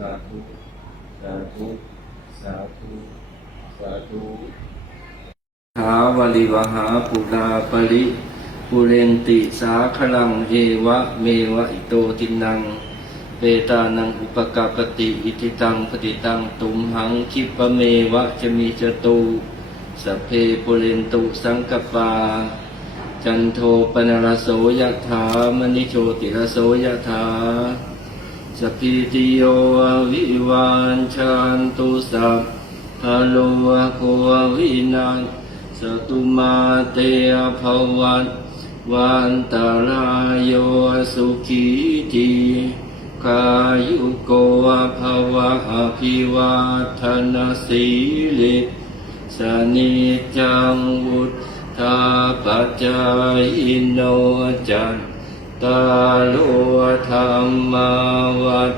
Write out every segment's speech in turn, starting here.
สาธุ สาธุ สาธุ สาธุหาวลิวหาปุราปริปุเรนติสาคลังเอวะเมวะอิโตตินังเปตานังอุปกาปติอิทิตังปฏิตังตุมหังคิปะเมวะจะมีจตุสเพปุเรนตุสังกปา จันโทปนรโสยถามณิโชติรโสยถา สพพิติโยวิวันชันตุสัพพะโลโควินัสสตุมาเตภวัตวันตารายโยสุขีทีกายุโกภวะอภิวาทนสีลิสนิจังวุธาปัจจายโนจัน ตาโลธรรมาวัฏ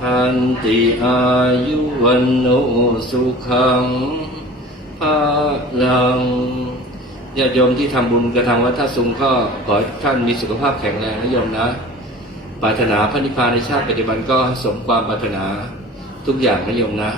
ทันติอายุวันโนสุขังพลังญาติโยมที่ทำบุญกระทำวัดท่าสุงก็ขอท่านมีสุขภาพแข็งแรงนะโยมนะ ปรารถนาพระนิพพานในชาติปัจจุบันก็สมความปรารถนาทุกอย่างนะโยมนะ